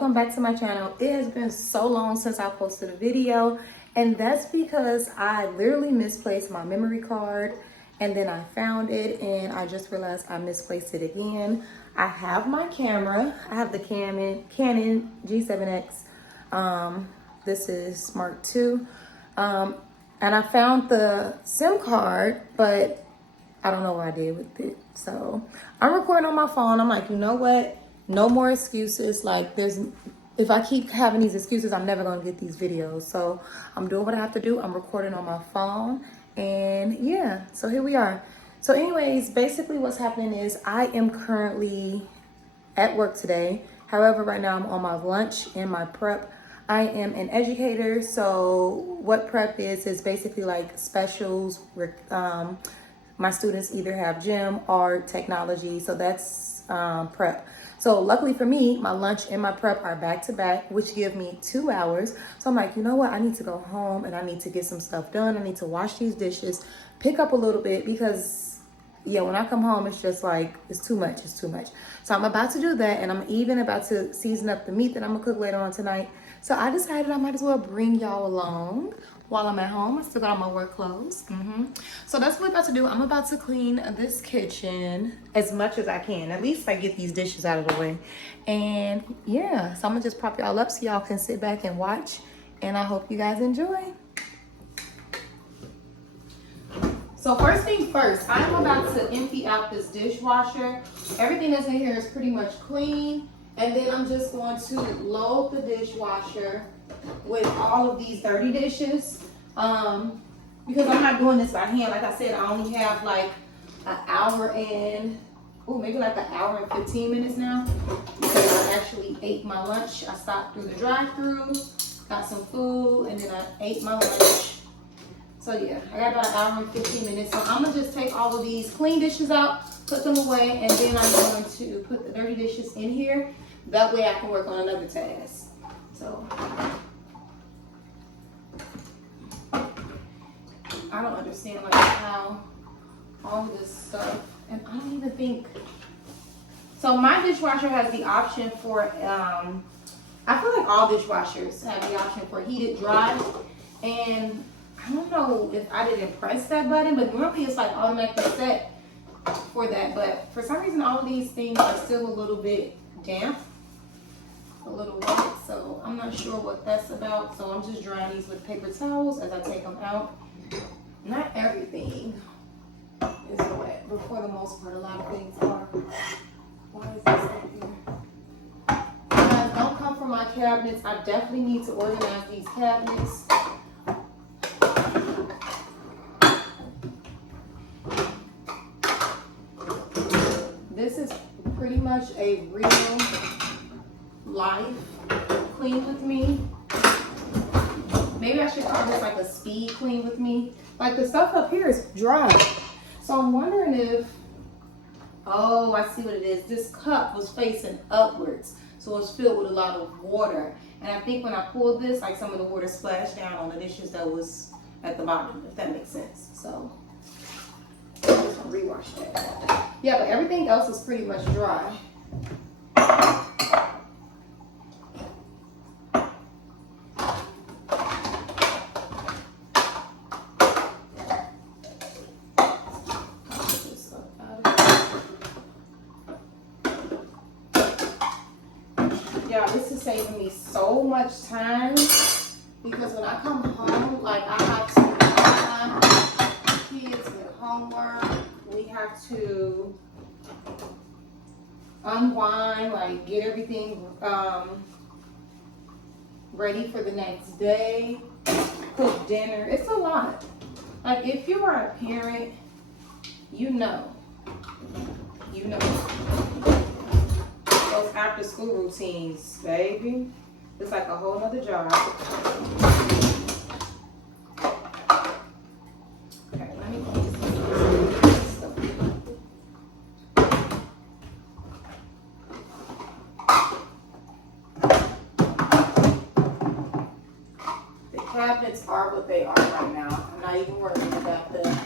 welcome back to my channel. It has been so long since I posted a video, and that's because I literally misplaced my memory card, and then I found it and I just realized I misplaced it again. I have my camera. I have the Canon G7X. This is Mark II. And I found the SIM card, but I don't know what I did with it. So I'm recording on my phone. I'm like, you know what? No more excuses. Like, if I keep having these excuses, I'm never gonna get these videos. So I'm doing what I have to do. I'm recording on my phone, and yeah, so here we are. So anyways, basically what's happening is I am currently at work today. However, right now I'm on my lunch and my prep. I am an educator, so what prep is basically like specials. My students either have gym, art, technology, so that's prep. So luckily for me, my lunch and my prep are back to back, which give me 2 hours. So I'm like, you know what? I need to go home and I need to get some stuff done. I need to wash these dishes, pick up a little bit, because yeah, when I come home, it's just like, it's too much. So I'm about to do that, and I'm even about to season up the meat that I'm gonna cook later on tonight. So I decided I might as well bring y'all along while I'm at home. I still got on my work clothes. So that's what I'm about to do. I'm about to clean this kitchen as much as I can. At least I get these dishes out of the way. And yeah, so I'm gonna just prop y'all up so y'all can sit back and watch. And I hope you guys enjoy. So first thing first, I'm about to empty out this dishwasher. Everything that's in here is pretty much clean. And then I'm just going to load the dishwasher with all of these dirty dishes. Because I'm not doing this by hand. Like I said, I only have like an hour and, maybe like an hour and 15 minutes now. Because I actually ate my lunch. I stopped through the drive-thru, got some food, and then I ate my lunch. So yeah, I got about an hour and 15 minutes. So I'm gonna just take all of these clean dishes out, put them away, and then I'm going to put the dirty dishes in here. That way I can work on another task. So I don't understand like how all of this stuff, and I don't even think, so my dishwasher has the option for, I feel like all dishwashers have the option for heated dry, and I don't know if I didn't press that button, but normally it's like automatically set for that. But for some reason, all of these things are still a little bit damp, a little wet. So I'm not sure what that's about. So I'm just drying these with paper towels as I take them out. Not everything is wet, but for the most part, a lot of things are. Why is this up here? Guys, don't come for my cabinets. I definitely need to organize these cabinets. This is pretty much a real life clean with me. Maybe I should call this like a speed clean with me. Like, the stuff up here is dry. So I'm wondering if, oh, I see what it is. This cup was facing upwards. So it was filled with a lot of water. And I think when I pulled this, like, some of the water splashed down on the dishes that was at the bottom, if that makes sense. So I'm just gonna rewash that. Yeah, but everything else is pretty much dry. Yeah, this is saving me so much time, because when I come home, like, I have to help my kids with homework. We have to unwind, like, get everything ready for the next day, cook dinner. It's a lot. Like, if you are a parent, you know. Those after school routines, baby. It's like a whole nother job. Okay, let me clean this stuff. The cabinets are what they are right now. I'm not even worried about that.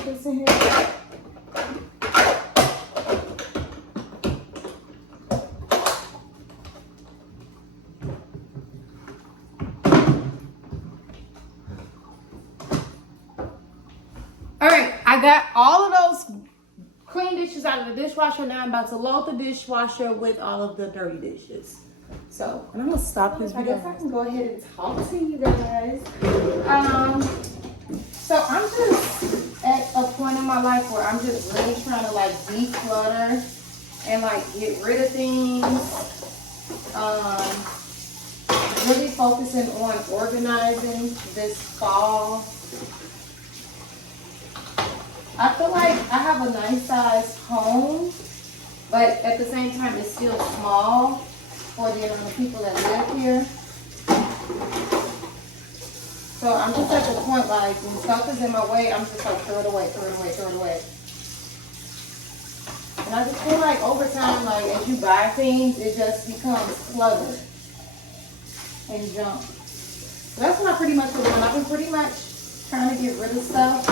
put this in here. All right, I got all of those clean dishes out of the dishwasher. Now I'm about to load the dishwasher with all of the dirty dishes. So, and I'm gonna stop this video. I guess I can go ahead and talk to you guys. So I'm just at a point in my life where I'm just really trying to like declutter and like get rid of things. Really focusing on organizing this fall. I feel like I have a nice sized home, but at the same time it's still small for the amount of people that live here. So I'm just at the point like when stuff is in my way, I'm just like throw it away, throw it away, throw it away. And I just feel like over time, like as you buy things, it just becomes cluttered and junk. So that's what I pretty much been doing. I've been pretty much trying to get rid of stuff.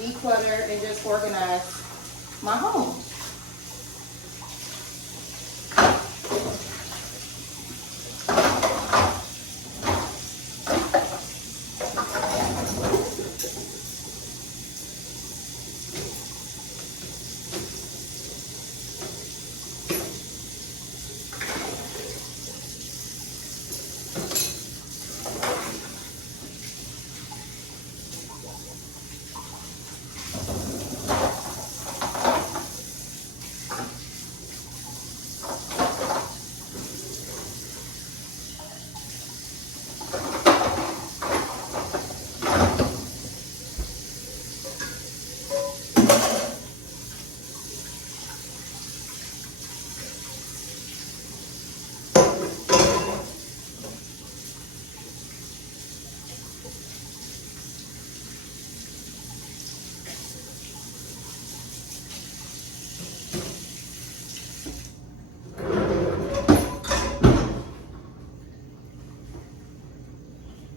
Declutter and just organize my home.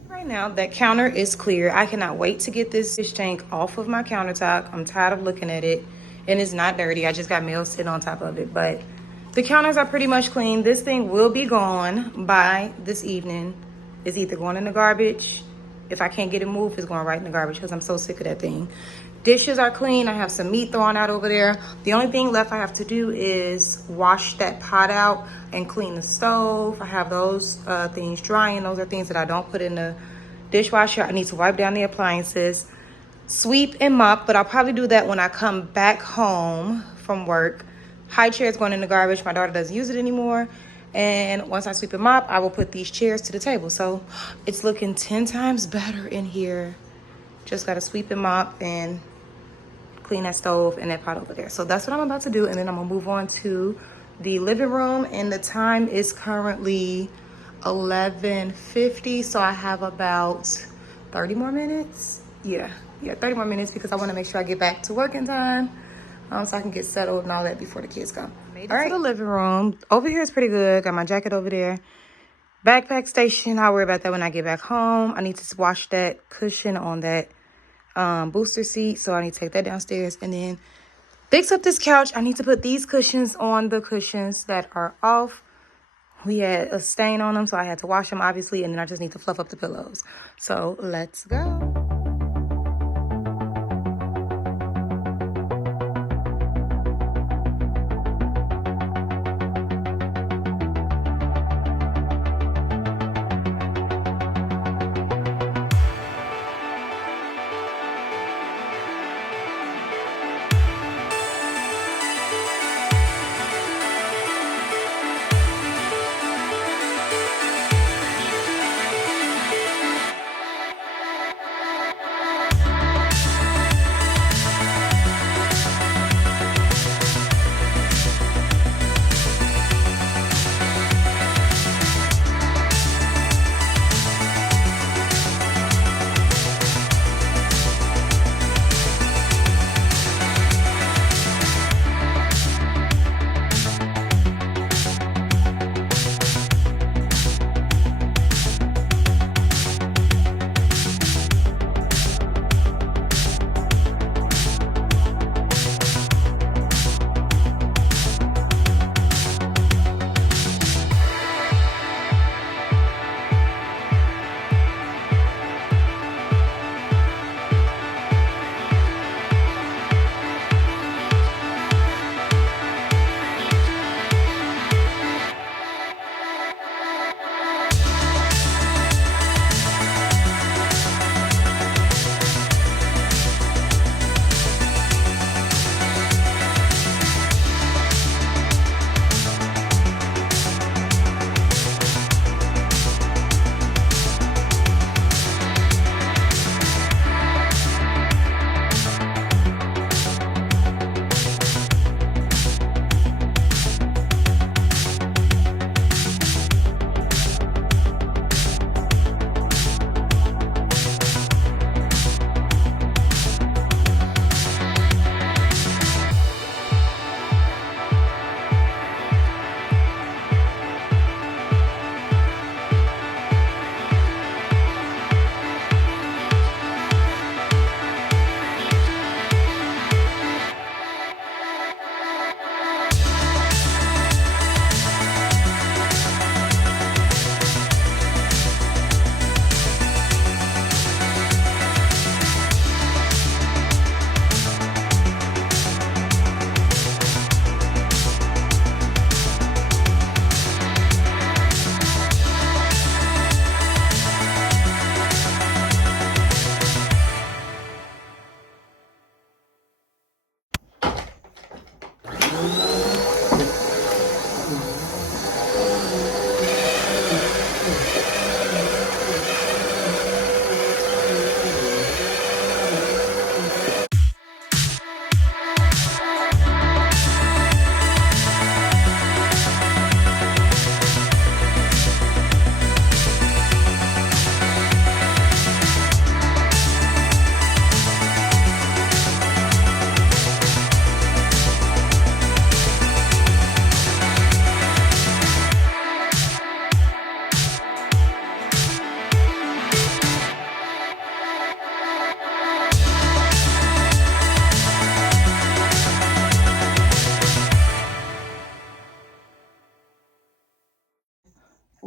Right now, that counter is clear. I cannot wait to get this fish tank off of my countertop. I'm tired of looking at it, and it's not dirty. I just got mail sitting on top of it, but the counters are pretty much clean. This thing will be gone by this evening. It's either going in the garbage. If I can't get it moved, it's going right in the garbage because I'm so sick of that thing. Dishes are clean. I have some meat thrown out over there. The only thing left I have to do is wash that pot out and clean the stove. I have those things drying. Those are things that I don't put in the dishwasher. I need to wipe down the appliances, sweep and mop, but I'll probably do that when I come back home from work. High chair is going in the garbage. My daughter doesn't use it anymore. And once I sweep and mop, I will put these chairs to the table. So it's looking 10 times better in here. Just got to sweep and mop and clean that stove and that pot over there. So that's what I'm about to do. And then I'm gonna move on to the living room. And the time is currently 11:50. So I have about 30 more minutes. Yeah, 30 more minutes because I want to make sure I get back to work in time. So I can get settled and all that before the kids come. Made it to the living room. Over here is pretty good. Got my jacket over there. Backpack station, I'll worry about that when I get back home. I need to wash that cushion on that booster seat, so I need to take that downstairs and then fix up this couch. I need to put these cushions on the cushions that are off. We had a stain on them, so I had to wash them obviously, and then I just need to fluff up the pillows. So let's go.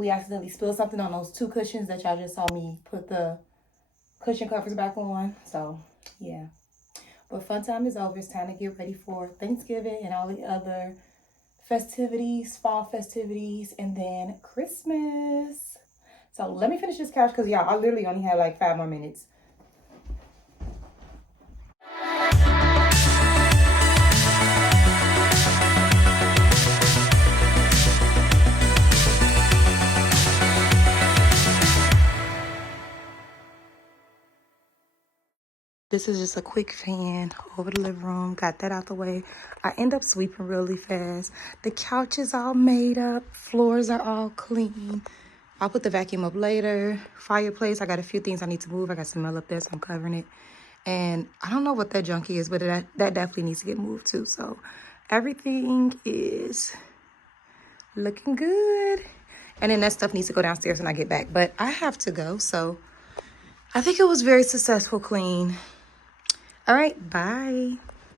probably accidentally spilled something on those 2 cushions that y'all just saw me put the cushion covers back on. So, yeah. But fun time is over. It's time to get ready for Thanksgiving and all the other festivities, fall festivities, and then Christmas. So let me finish this couch because, y'all, I literally only have like 5 more minutes. This is just a quick fan over the living room. Got that out the way. I end up sweeping really fast. The couch is all made up. Floors are all clean. I'll put the vacuum up later. Fireplace, I got a few things I need to move. I got some mail up there, so I'm covering it. And I don't know what that junkie is, but that definitely needs to get moved too. So everything is looking good. And then that stuff needs to go downstairs when I get back. But I have to go, so I think it was very successful clean. All right, bye.